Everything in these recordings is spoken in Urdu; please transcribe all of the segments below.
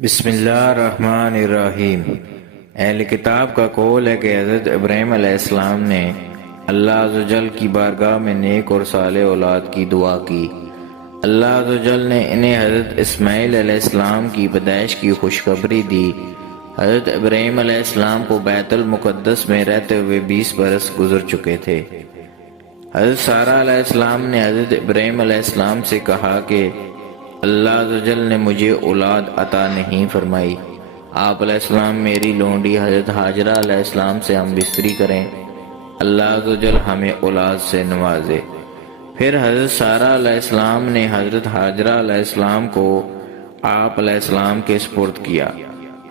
بسم اللہ الرحمن الرحیم۔ اہل کتاب کا قول ہے کہ حضرت ابراہیم علیہ السلام نے اللہ عز و جل کی بارگاہ میں نیک اور صالح اولاد کی دعا کی۔ اللہ عز و جل نے انہیں حضرت اسماعیل علیہ السلام کی پیدائش کی خوشخبری دی۔ حضرت ابراہیم علیہ السلام کو بیت المقدس میں رہتے ہوئے 20 برس گزر چکے تھے۔ حضرت سارہ علیہ السلام نے حضرت ابراہیم علیہ السلام سے کہا کہ اللہ عز و جل نے مجھے اولاد عطا نہیں فرمائی، آپ علیہ السلام میری لونڈی حضرت حاجرہ علیہ السلام سے ہم بستری کریں، اللہ عز و جل ہمیں اولاد سے نوازے۔ پھر حضرت سارہ علیہ السلام نے حضرت حاجرہ علیہ السلام کو آپ علیہ السلام کے سپرد کیا۔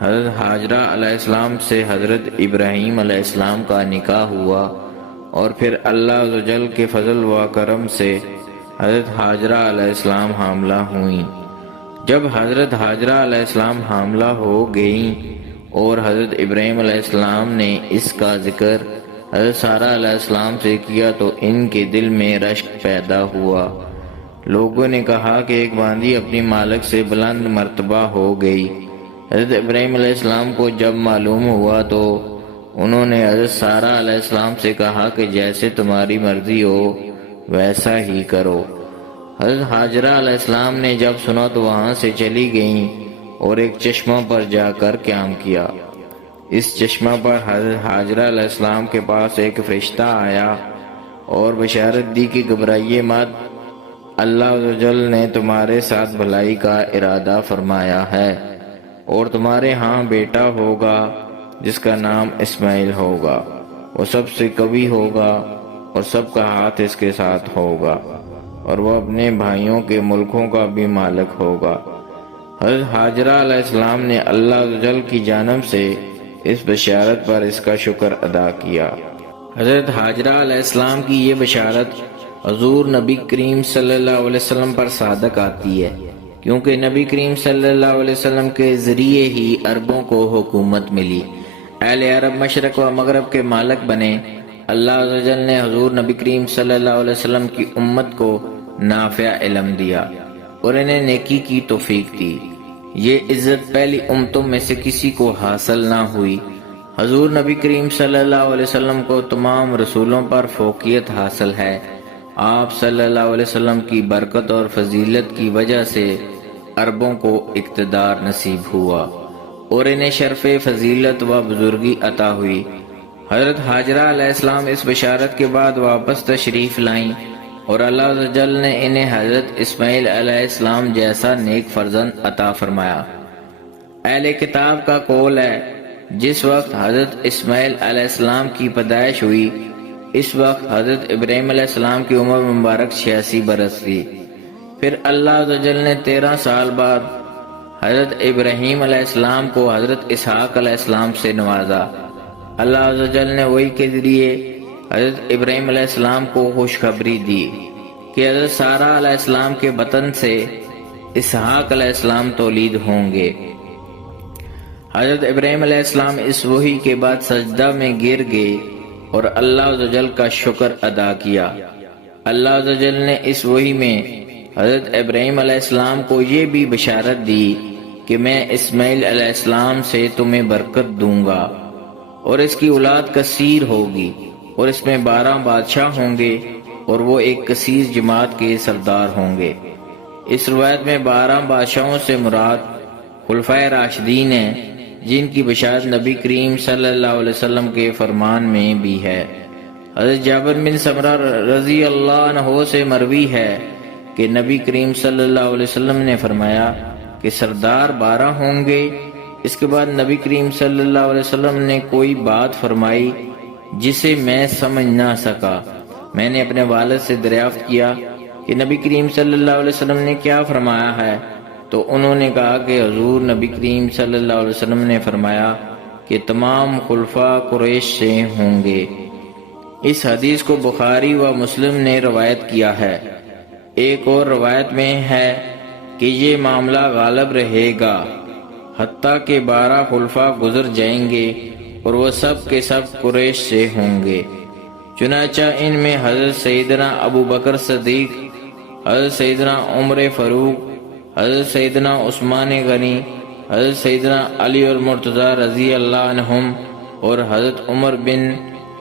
حضرت حاجرہ علیہ السلام سے حضرت ابراہیم علیہ السلام کا نکاح ہوا، اور پھر اللہ عز و جل کے فضل و کرم سے حضرت حاجرہ علیہ السلام حاملہ ہوئیں۔ جب حضرت حاجرہ علیہ السلام حاملہ ہو گئیں اور حضرت ابراہیم علیہ السلام نے اس کا ذکر حضرت سارہ علیہ السلام سے کیا تو ان کے دل میں رشک پیدا ہوا۔ لوگوں نے کہا کہ ایک باندی اپنی مالک سے بلند مرتبہ ہو گئی۔ حضرت ابراہیم علیہ السلام کو جب معلوم ہوا تو انہوں نے حضرت سارہ علیہ السلام سے کہا کہ جیسے تمہاری مرضی ہو ویسا ہی کرو۔ حضرت حاجرہ علیہ السلام نے جب سنا تو وہاں سے چلی گئیں اور ایک چشمہ پر جا کر قیام کیا۔ اس چشمہ پر حضرت حاجرہ علیہ السلام کے پاس ایک فرشتہ آیا اور بشارت دی کہ گھبرائیے مت، اللہ عز و جل نے تمہارے ساتھ بھلائی کا ارادہ فرمایا ہے، اور تمہارے ہاں بیٹا ہوگا جس کا نام اسماعیل ہوگا، وہ سب سے قوی ہوگا اور سب کا ہاتھ اس کے ساتھ ہوگا، اور وہ اپنے بھائیوں کے ملکوں کا بھی مالک ہوگا۔ حضرت حاجرہ علیہ السلام نے اللہ عز و جل کی جانب سے اس بشارت پر اس کا شکر ادا کیا۔ حضرت حاجرہ علیہ السلام کی یہ بشارت حضور نبی کریم صلی اللہ علیہ وسلم پر صادق آتی ہے، کیونکہ نبی کریم صلی اللہ علیہ وسلم کے ذریعے ہی عربوں کو حکومت ملی، اہل عرب مشرق و مغرب کے مالک بنے۔ اللہ عز و جل نے حضور نبی کریم صلی اللہ علیہ وسلم کی امت کو نافع علم دیا اور انہیں نیکی کی توفیق دی۔ یہ عزت پہلی امتوں میں سے کسی کو حاصل نہ ہوئی۔ حضور نبی کریم صلی اللہ علیہ وسلم کو تمام رسولوں پر فوقیت حاصل ہے۔ آپ صلی اللہ علیہ وسلم کی برکت اور فضیلت کی وجہ سے عربوں کو اقتدار نصیب ہوا اور انہیں شرف فضیلت و بزرگی عطا ہوئی۔ حضرت حاجرہ علیہ السلام اس بشارت کے بعد واپس تشریف لائیں اور اللہ عز و جل نے انہیں حضرت اسماعیل علیہ السلام جیسا نیک فرزند عطا فرمایا۔ اہل کتاب کا قول ہے جس وقت حضرت اسماعیل علیہ السلام کی پیدائش ہوئی اس وقت حضرت ابراہیم علیہ السلام کی عمر مبارک 86 برس تھی۔ پھر اللہ عز و جل نے 13 سال بعد حضرت ابراہیم علیہ السلام کو حضرت اسحاق علیہ السلام سے نوازا۔ اللہ عز و جل نے وحی کے ذریعے حضرت ابراہیم علیہ السلام کو خوشخبری دی کہ حضرت سارہ علیہ السلام کے بطن سے اسحاق علیہ السلام تولید ہوں گے۔ حضرت ابراہیم علیہ السلام اس وحی کے بعد سجدہ میں گر گئے اور اللہ عز و جل کا شکر ادا کیا۔ اللہ عز و جل نے اس وحی میں حضرت ابراہیم علیہ السلام کو یہ بھی بشارت دی کہ میں اسماعیل علیہ السلام سے تمہیں برکت دوں گا اور اس کی اولاد کثیر ہوگی، اور اس میں 12 بادشاہ ہوں گے اور وہ ایک کثیر جماعت کے سردار ہوں گے۔ اس روایت میں 12 بادشاہوں سے مراد خلفائے راشدین ہیں، جن کی بشارت نبی کریم صلی اللہ علیہ وسلم کے فرمان میں بھی ہے۔ حضرت جابر بن سمرہ رضی اللہ عنہ سے مروی ہے کہ نبی کریم صلی اللہ علیہ وسلم نے فرمایا کہ سردار 12 ہوں گے۔ اس کے بعد نبی کریم صلی اللہ علیہ وسلم نے کوئی بات فرمائی جسے میں سمجھ نہ سکا۔ میں نے اپنے والد سے دریافت کیا کہ نبی کریم صلی اللہ علیہ وسلم نے کیا فرمایا ہے، تو انہوں نے کہا کہ حضور نبی کریم صلی اللہ علیہ وسلم نے فرمایا کہ تمام خلفاء قریش سے ہوں گے۔ اس حدیث کو بخاری و مسلم نے روایت کیا ہے۔ ایک اور روایت میں ہے کہ یہ معاملہ غالب رہے گا حتیٰ کہ 12 خلفاء گزر جائیں گے اور وہ سب کے سب قریش سے ہوں گے۔ چنانچہ ان میں حضرت سیدنا ابو بکر صدیق، حضرت سیدنا عمر فاروق، حضرت سیدنا عثمان غنی، حضرت سیدنا علی اور مرتضیٰ رضی اللہ عنہم اور حضرت عمر بن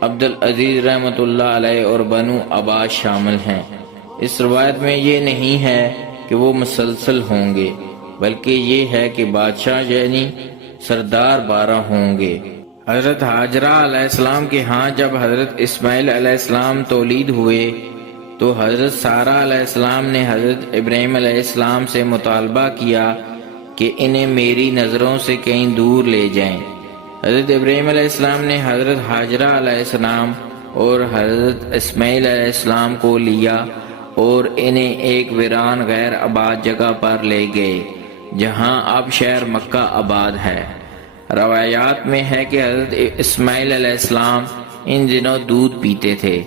عبدالعزیز رحمۃ اللہ علیہ اور بنو عباس شامل ہیں۔ اس روایت میں یہ نہیں ہے کہ وہ مسلسل ہوں گے، بلکہ یہ ہے کہ بادشاہ یعنی سردار 12 ہوں گے۔ حضرت ہاجرہ علیہ السلام کے ہاں جب حضرت اسماعیل علیہ السلام تولید ہوئے تو حضرت سارہ علیہ السلام نے حضرت ابراہیم علیہ السلام سے مطالبہ کیا کہ انہیں میری نظروں سے کہیں دور لے جائیں۔ حضرت ابراہیم علیہ السلام نے حضرت ہاجرہ علیہ السلام اور حضرت اسماعیل علیہ السلام کو لیا اور انہیں ایک ویران غیر آباد جگہ پر لے گئے جہاں اب شہر مکہ آباد ہے۔ روایات میں ہے کہ حضرت اسماعیل علیہ السلام ان دنوں دودھ پیتے تھے۔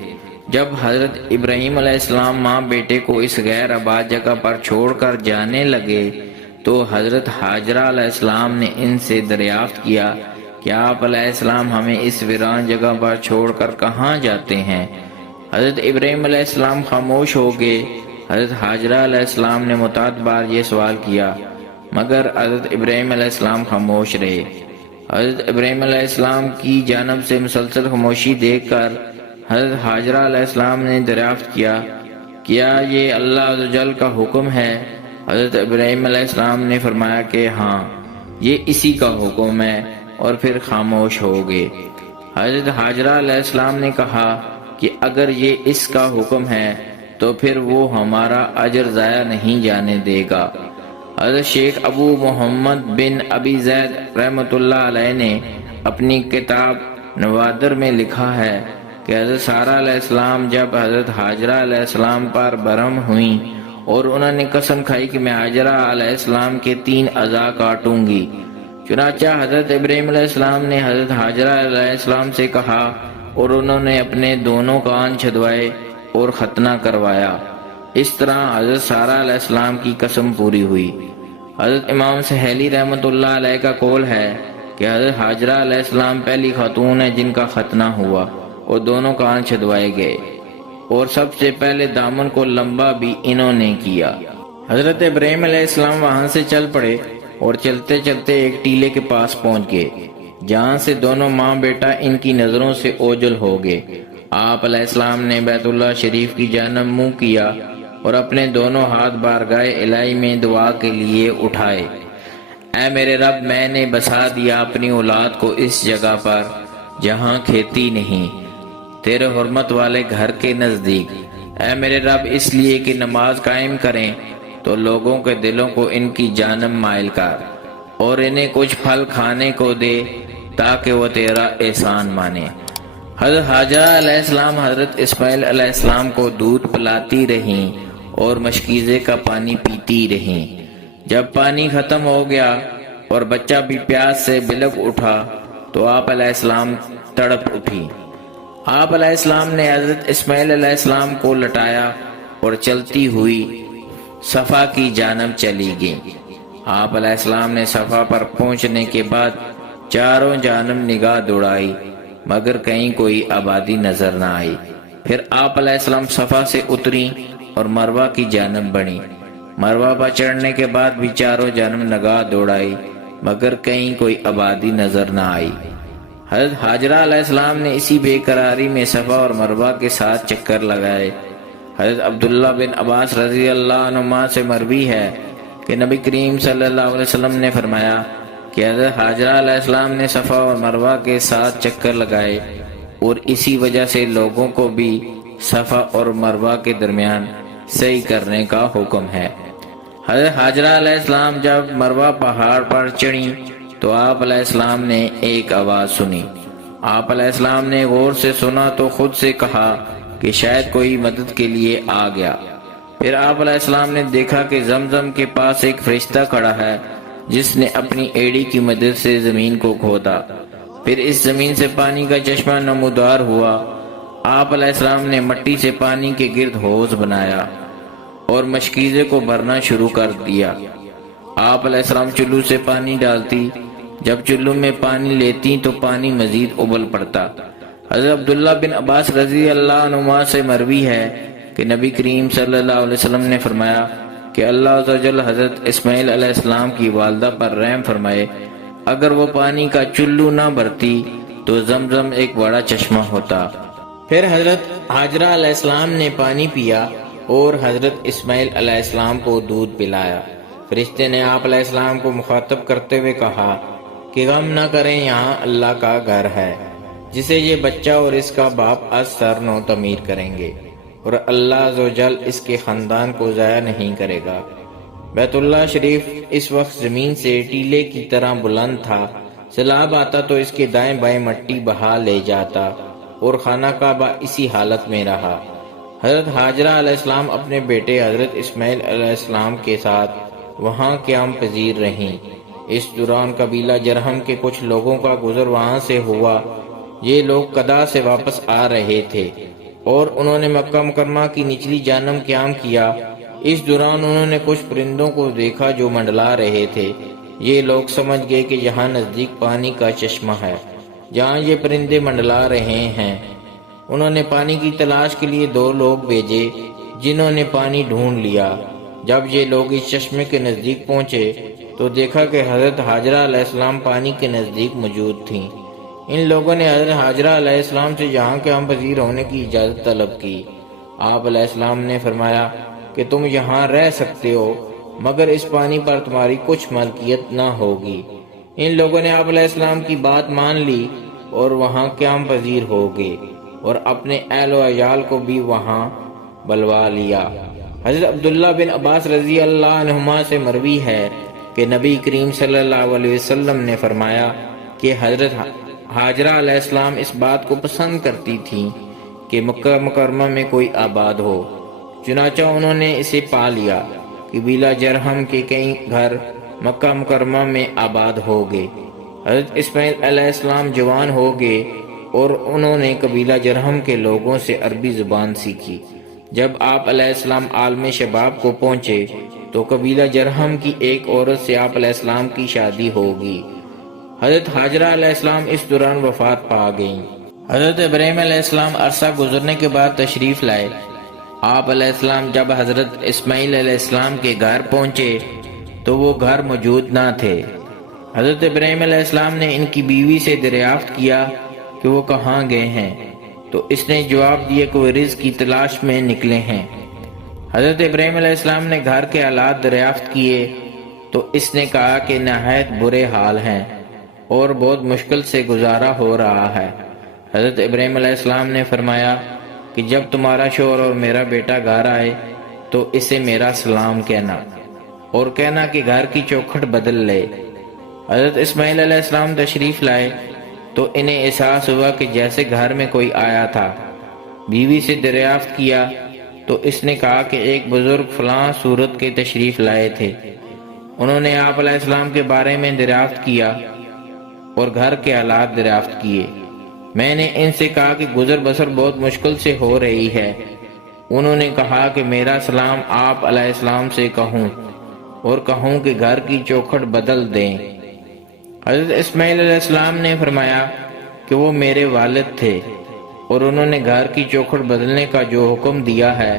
جب حضرت ابراہیم علیہ السلام ماں بیٹے کو اس غیر آباد جگہ پر چھوڑ کر جانے لگے تو حضرت ہاجرہ علیہ السلام نے ان سے دریافت کیا کہ آپ علیہ السلام ہمیں اس ویران جگہ پر چھوڑ کر کہاں جاتے ہیں؟ حضرت ابراہیم علیہ السلام خاموش ہو گئے۔ حضرت ہاجرہ علیہ السلام نے متعدد بار یہ سوال کیا مگر حضرت ابراہیم علیہ السلام خاموش رہے۔ حضرت ابراہیم علیہ السلام کی جانب سے مسلسل خاموشی دیکھ کر حضرت ہاجرہ علیہ السلام نے دریافت کیا کیا یہ اللہ عز و جل کا حکم ہے؟ حضرت ابراہیم علیہ السلام نے فرمایا کہ ہاں یہ اسی کا حکم ہے، اور پھر خاموش ہو گئے۔ حضرت ہاجرہ علیہ السلام نے کہا کہ اگر یہ اس کا حکم ہے تو پھر وہ ہمارا اجر ضائع نہیں جانے دے گا۔ حضرت شیخ ابو محمد بن ابی زید رحمۃ اللہ علیہ نے اپنی کتاب نوادر میں لکھا ہے کہ حضرت سارہ علیہ السلام جب حضرت ہاجرہ علیہ السلام پر برہم ہوئیں اور انہوں نے قسم کھائی کہ میں ہاجرہ علیہ السلام کے 3 اعضاء کاٹوں گی، چنانچہ حضرت ابراہیم علیہ السلام نے حضرت ہاجرہ علیہ السلام سے کہا اور انہوں نے اپنے دونوں کان چھدوائے اور ختنہ کروایا۔ اس طرح حضرت سارہ علیہ السلام کی قسم پوری ہوئی۔ حضرت امام سہیلی رحمۃ اللہ علیہ کا قول ہے کہ حضرت ہاجرہ علیہ السلام پہلی خاتون ہے جن کا ختنہ ہوا اور دونوں کان چھدوائے گئے، اور سب سے پہلے دامن کو لمبا بھی انہوں نے کیا۔ حضرت ابراہیم علیہ السلام وہاں سے چل پڑے اور چلتے چلتے ایک ٹیلے کے پاس پہنچ گئے جہاں سے دونوں ماں بیٹا ان کی نظروں سے اوجھل ہو گئے۔ آپ علیہ السلام نے بیت اللہ شریف کی جانب منہ کیا اور اپنے دونوں ہاتھ بارگاہ الہی میں دعا کے لیے اٹھائے۔ اے میرے رب، میں نے بسا دیا اپنی اولاد کو اس جگہ پر جہاں کھیتی نہیں، تیرے حرمت والے گھر کے نزدیک۔ اے میرے رب، اس لیے کہ نماز قائم کریں تو لوگوں کے دلوں کو ان کی جانب مائل کر اور انہیں کچھ پھل کھانے کو دے تاکہ وہ تیرا احسان مانے۔ حضرت ہاجرہ علیہ السلام حضرت اسماعیل علیہ السلام کو دودھ پلاتی رہیں اور مشکیزے کا پانی پیتی رہیں۔ جب پانی ختم ہو گیا اور بچہ بھی پیاس سے بلک اٹھا تو آپ علیہ السلام تڑپ اٹھی۔ آپ علیہ السلام نے حضرت اسماعیل علیہ السلام کو لٹایا اور چلتی ہوئی صفا کی جانب چلی گئیں۔ آپ علیہ السلام نے صفا پر پہنچنے کے بعد چاروں جانب نگاہ دوڑائی مگر کہیں کوئی آبادی نظر نہ آئی۔ پھر آپ علیہ السلام صفا سے اتری اور مروہ کی جانب بڑھی۔ مروہ پر چڑھنے کے بعد بھی چاروں جانب نگاہ دوڑائی مگر کہیں کوئی آبادی نظر نہ آئی۔ حضرت ہاجرہ علیہ السلام نے اسی بے قراری میں صفا اور مروہ کے ساتھ چکر لگائے۔ حضرت عبداللہ بن عباس رضی اللہ عنہما سے مروی ہے کہ نبی کریم صلی اللہ علیہ وسلم نے فرمایا کہ حضرت ہاجرہ علیہ السلام نے صفا اور مروہ کے ساتھ چکر لگائے اور اسی وجہ سے لوگوں کو بھی صفا اور مروہ کے درمیان صحیح کرنے کا حکم ہے۔ حضرت ہاجرہ علیہ السلام جب مروہ پہاڑ پر چڑھی تو آپ علیہ السلام نے ایک آواز سنی۔ آپ علیہ السلام نے غور سے سنا تو خود سے کہا کہ شاید کوئی مدد کے لیے آ گیا۔ پھر آپ علیہ السلام نے دیکھا کہ زمزم کے پاس ایک فرشتہ کھڑا ہے جس نے اپنی ایڑی کی مدد سے زمین کو کھودا۔ پھر اس زمین سے پانی کا چشمہ نمودار ہوا۔ آپ علیہ السلام نے مٹی سے پانی کے گرد حوض بنایا اور مشکیزے کو بھرنا شروع کر دیا۔ آپ علیہ السلام چلو سے پانی ڈالتی، جب چلو میں پانی لیتی تو پانی مزید ابل پڑتا۔ حضرت عبداللہ بن عباس رضی اللہ عنہما سے مروی ہے کہ نبی کریم صلی اللہ علیہ وسلم نے فرمایا کہ اللہ عز و جل حضرت اسماعیل علیہ السلام کی والدہ پر رحم فرمائے، اگر وہ پانی کا چلو نہ بھرتی تو زمزم ایک بڑا چشمہ ہوتا۔ پھر حضرت ہاجرہ علیہ السلام نے پانی پیا اور حضرت اسماعیل علیہ السلام کو دودھ پلایا۔ فرشتے نے آپ علیہ السلام کو مخاطب کرتے ہوئے کہا کہ غم نہ کریں، یہاں اللہ کا گھر ہے جسے یہ بچہ اور اس کا باپ از سر نو تعمیر کریں گے، اور اللہ عز و جل اس کے خاندان کو ضائع نہیں کرے گا۔ بیت اللہ شریف اس وقت زمین سے ٹیلے کی طرح بلند تھا، سیلاب آتا تو اس کے دائیں بائیں مٹی بہا لے جاتا اور خانہ کعبہ اسی حالت میں رہا۔ حضرت ہاجرہ علیہ السلام اپنے بیٹے حضرت اسماعیل علیہ السلام کے ساتھ وہاں قیام پذیر رہیں۔ اس دوران قبیلہ جرہم کے کچھ لوگوں کا گزر وہاں سے ہوا۔ یہ لوگ قدا سے واپس آ رہے تھے اور انہوں نے مکہ مکرمہ کی نچلی جانب قیام کیا۔ اس دوران انہوں نے کچھ پرندوں کو دیکھا جو منڈلا رہے تھے۔ یہ لوگ سمجھ گئے کہ یہاں نزدیک پانی کا چشمہ ہے جہاں یہ پرندے منڈلا رہے ہیں۔ انہوں نے پانی کی تلاش کے لیے 2 لوگ بھیجے جنہوں نے پانی ڈھونڈ لیا۔ جب یہ لوگ اس چشمے کے نزدیک پہنچے تو دیکھا کہ حضرت ہاجرہ علیہ السلام پانی کے نزدیک موجود تھیں۔ ان لوگوں نے حضرت ہاجرہ علیہ السلام سے یہاں قیام پذیر ہونے کی اجازت طلب کی۔ آپ علیہ السلام نے فرمایا کہ تم یہاں رہ سکتے ہو مگر اس پانی پر تمہاری کچھ ملکیت نہ ہوگی۔ ان لوگوں نے آپ علیہ السلام کی بات مان لی اور وہاں قیام پذیر ہو گئے اور اپنے اہل و عیال کو بھی وہاں بلوا لیا۔ حضرت عبداللہ بن عباس رضی اللہ عنہما سے مروی ہے کہ نبی کریم صلی اللہ علیہ وسلم نے فرمایا کہ حضرت ہاجرہ علیہ السلام اس بات کو پسند کرتی تھیں کہ مکہ مکرمہ میں کوئی آباد ہو، چنانچہ انہوں نے اسے پا لیا۔ قبیلہ جرہم کے کئی گھر مکہ مکرمہ میں آباد ہو گئے۔ حضرت اسماعیل علیہ السلام جوان ہو گئے اور انہوں نے قبیلہ جرہم کے لوگوں سے عربی زبان سیکھی۔ جب آپ علیہ السلام عالم شباب کو پہنچے تو قبیلہ جرہم کی ایک عورت سے آپ علیہ السلام کی شادی ہوگی۔ حضرت ہاجرہ علیہ السلام اس دوران وفات پا گئیں۔ حضرت ابراہیم علیہ السلام عرصہ گزرنے کے بعد تشریف لائے۔ آپ علیہ السلام جب حضرت اسماعیل علیہ السلام کے گھر پہنچے تو وہ گھر موجود نہ تھے۔ حضرت ابراہیم علیہ السلام نے ان کی بیوی سے دریافت کیا کہ وہ کہاں گئے ہیں، تو اس نے جواب دیا کہ وہ رزق کی تلاش میں نکلے ہیں۔ حضرت ابراہیم علیہ السلام نے گھر کے حالات دریافت کیے تو اس نے کہا کہ نہایت برے حال ہیں اور بہت مشکل سے گزارا ہو رہا ہے۔ حضرت ابراہیم علیہ السلام نے فرمایا کہ جب تمہارا شوہر اور میرا بیٹا گھر آئے تو اسے میرا سلام کہنا اور کہنا کہ گھر کی چوکھٹ بدل لے۔ حضرت اسماعیل علیہ السلام تشریف لائے تو انہیں احساس ہوا کہ جیسے گھر میں کوئی آیا تھا۔ بیوی سے دریافت کیا تو اس نے کہا کہ ایک بزرگ فلاں صورت کے تشریف لائے تھے۔ انہوں نے آپ علیہ السلام کے بارے میں دریافت کیا اور گھر کے حالات دریافت کیے۔ میں نے ان سے کہا کہ گزر بسر بہت مشکل سے ہو رہی ہے۔ انہوں نے کہا کہ میرا سلام آپ علیہ السلام سے کہوں اور کہوں کہ گھر کی چوکھٹ بدل دیں۔ حضرت اسماعیل علیہ السلام نے فرمایا کہ وہ میرے والد تھے اور انہوں نے گھر کی چوکھٹ بدلنے کا جو حکم دیا ہے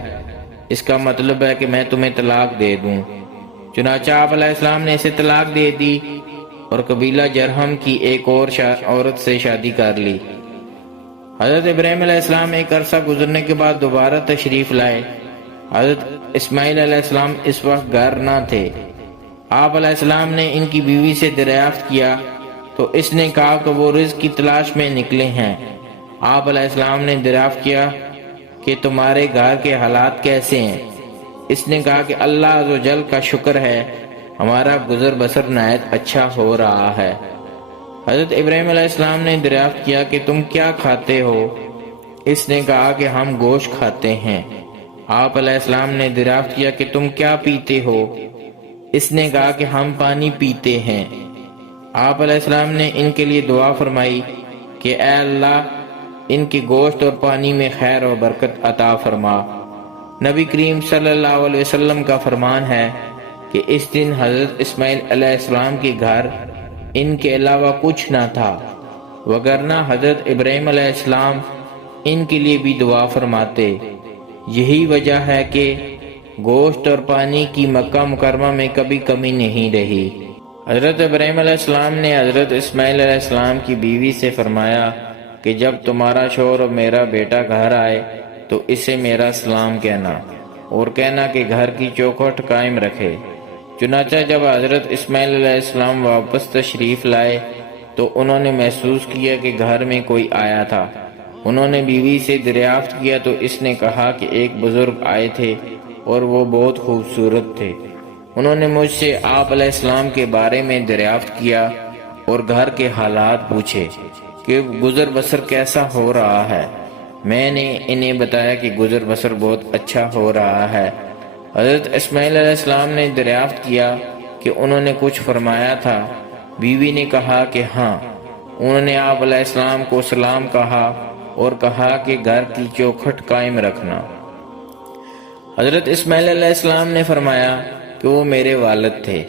اس کا مطلب ہے کہ میں تمہیں طلاق دے دوں۔ چنانچہ آپ علیہ السلام نے اسے طلاق دے دی اور قبیلہ جرہم کی ایک اور عورت سے شادی کر لی۔ حضرت ابراہیم علیہ السلام ایک عرصہ گزرنے کے بعد دوبارہ تشریف لائے۔ حضرت اسماعیل علیہ السلام اس وقت گھر نہ تھے۔ آپ علیہ السلام نے ان کی بیوی سے دریافت کیا تو اس نے کہا کہ وہ رزق کی تلاش میں نکلے ہیں۔ آپ علیہ السلام نے دریافت کیا کہ تمہارے گھر کے حالات کیسے ہیں؟ اس نے کہا کہ اللہ عز و جل کا شکر ہے، ہمارا گزر بسر نہایت اچھا ہو رہا ہے۔ حضرت ابراہیم علیہ السلام نے دریافت کیا کہ تم کیا کھاتے ہو؟ اس نے کہا کہ ہم گوشت کھاتے ہیں۔ آپ علیہ السلام نے دریافت کیا کہ تم کیا پیتے ہو؟ اس نے کہا کہ ہم پانی پیتے ہیں۔ آپ علیہ السلام نے ان کے لیے دعا فرمائی کہ اے اللہ ان کے گوشت اور پانی میں خیر و برکت عطا فرما۔ نبی کریم صلی اللہ علیہ وسلم کا فرمان ہے کہ اس دن حضرت اسماعیل علیہ السلام کے گھر ان کے علاوہ کچھ نہ تھا، وگرنہ حضرت ابراہیم علیہ السلام ان کے لیے بھی دعا فرماتے۔ یہی وجہ ہے کہ گوشت اور پانی کی مکہ مکرمہ میں کبھی کمی نہیں رہی۔ حضرت ابراہیم علیہ السلام نے حضرت اسماعیل علیہ السلام کی بیوی سے فرمایا کہ جب تمہارا شوہر اور میرا بیٹا گھر آئے تو اسے میرا سلام کہنا اور کہنا کہ گھر کی چوکھٹ قائم رکھے۔ چنانچہ جب حضرت اسماعیل علیہ السلام واپس تشریف لائے تو انہوں نے محسوس کیا کہ گھر میں کوئی آیا تھا۔ انہوں نے بیوی سے دریافت کیا تو اس نے کہا کہ ایک بزرگ آئے تھے اور وہ بہت خوبصورت تھے۔ انہوں نے مجھ سے آپ علیہ السلام کے بارے میں دریافت کیا اور گھر کے حالات پوچھے کہ گزر بسر کیسا ہو رہا ہے۔ میں نے انہیں بتایا کہ گزر بسر بہت اچھا ہو رہا ہے۔ حضرت اسماعیل علیہ السلام نے دریافت کیا کہ انہوں نے کچھ فرمایا تھا۔ بیوی نے کہا کہ ہاں۔ انہوں نے آپ علیہ السلام کو سلام کہا اور کہا کہ گھر کی چوکھٹ قائم رکھنا۔ حضرت اسماعیل علیہ السلام نے فرمایا کہ وہ میرے والد تھے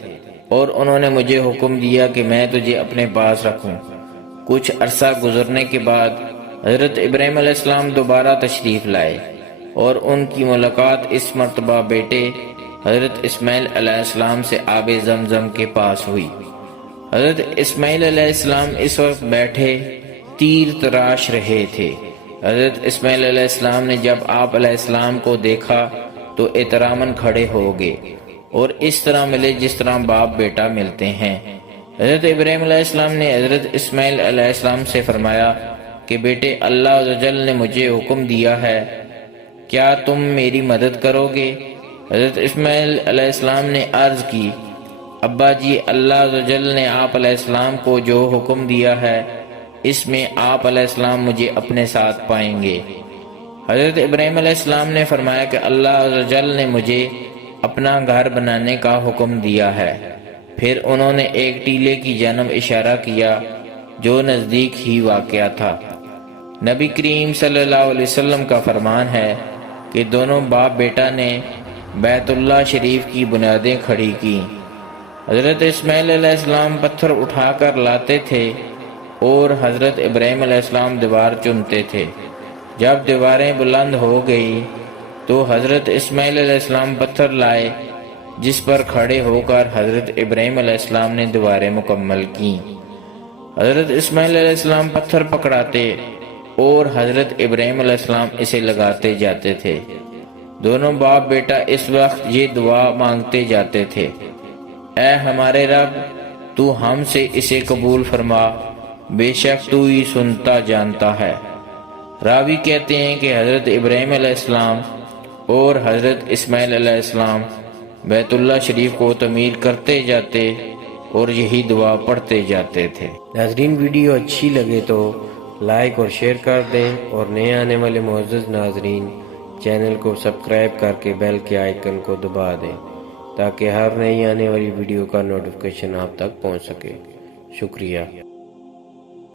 اور انہوں نے مجھے حکم دیا کہ میں تجھے اپنے پاس رکھوں۔ کچھ عرصہ گزرنے کے بعد حضرت ابراہیم علیہ السلام دوبارہ تشریف لائے اور ان کی ملاقات اس مرتبہ بیٹے حضرت اسماعیل علیہ السلام سے آب زمزم کے پاس ہوئی۔ حضرت اسماعیل علیہ السلام اس وقت بیٹھے تیر تراش رہے تھے۔ حضرت اسماعیل علیہ السلام نے جب آپ علیہ السلام کو دیکھا تو احتراماً کھڑے ہو گئے اور اس طرح ملے جس طرح باپ بیٹا ملتے ہیں۔ حضرت ابراہیم علیہ السلام نے حضرت اسماعیل علیہ السلام سے فرمایا کہ بیٹے، اللہ عز و جل نے مجھے حکم دیا ہے، کیا تم میری مدد کرو گے؟ حضرت اسماعیل علیہ السلام نے عرض کی، ابا جی، اللہ عز و جل نے آپ علیہ السلام کو جو حکم دیا ہے اس میں آپ علیہ السلام مجھے اپنے ساتھ پائیں گے۔ حضرت ابراہیم علیہ السلام نے فرمایا کہ اللہ عز و جل نے مجھے اپنا گھر بنانے کا حکم دیا ہے۔ پھر انہوں نے ایک ٹیلے کی جانب اشارہ کیا جو نزدیک ہی واقع تھا۔ نبی کریم صلی اللہ علیہ وسلم کا فرمان ہے کہ دونوں باپ بیٹا نے بیت اللہ شریف کی بنیادیں کھڑی کی۔ حضرت اسماعیل علیہ السلام پتھر اٹھا کر لاتے تھے اور حضرت ابراہیم علیہ السلام دیوار چنتے تھے۔ جب دیواریں بلند ہو گئی تو حضرت اسماعیل علیہ السلام پتھر لائے جس پر کھڑے ہو کر حضرت ابراہیم علیہ السلام نے دیواریں مکمل کیں۔ حضرت اسماعیل علیہ السلام پتھر پکڑاتے اور حضرت ابراہیم علیہ السلام اسے لگاتے جاتے تھے۔ دونوں باپ بیٹا اس وقت یہ دعا مانگتے جاتے تھے، اے ہمارے رب، تو ہم سے اسے قبول فرما، بے شک تو ہی سنتا جانتا ہے۔ راوی کہتے ہیں کہ حضرت ابراہیم علیہ السلام اور حضرت اسماعیل علیہ السلام بیت اللہ شریف کو تعمیر کرتے جاتے اور یہی دعا پڑھتے جاتے تھے۔ ناظرین، ویڈیو اچھی لگے تو لائک اور شیئر کر دیں اور نئے آنے والے معزز ناظرین چینل کو سبسکرائب کر کے بیل کے آئیکن کو دبا دیں تاکہ ہر نئی آنے والی ویڈیو کا نوٹیفیکیشن آپ تک پہنچ سکے۔ شکریہ۔